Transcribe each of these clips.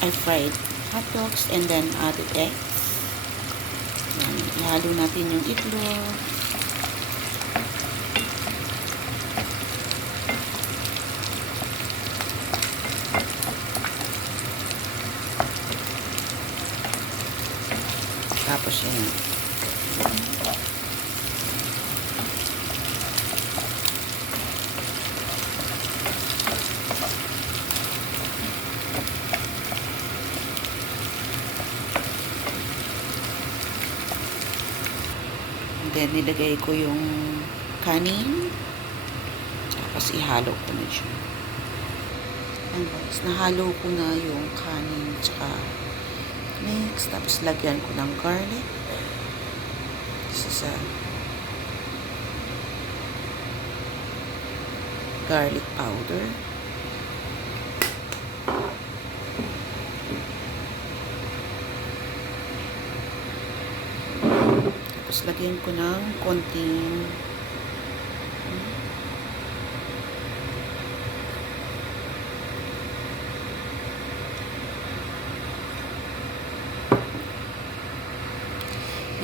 I fried hot dogs and then added eggs. Yan, ihalo natin yung itlog. Tapos yan. Then, nilagay ko yung kanin. Tapos, ihalo ko na siya. Ayan guys, nahalo ko na yung kanin tsaka mix. Tapos, lagyan ko ng garlic. Isa sa garlic powder. Tapos, lagyan ko ng konting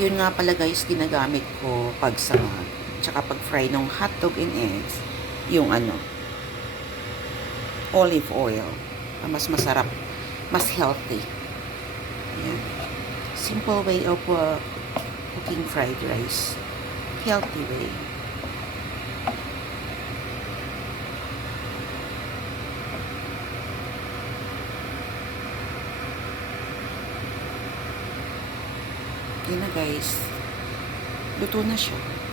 yun nga pala guys, ginagamit ko pag samag tsaka pag fry ng hotdog and eggs, yung olive oil. Mas masarap, mas healthy. Ayan. Simple way of cooking fried rice. Healthy way. Yun na guys. Luto na siya.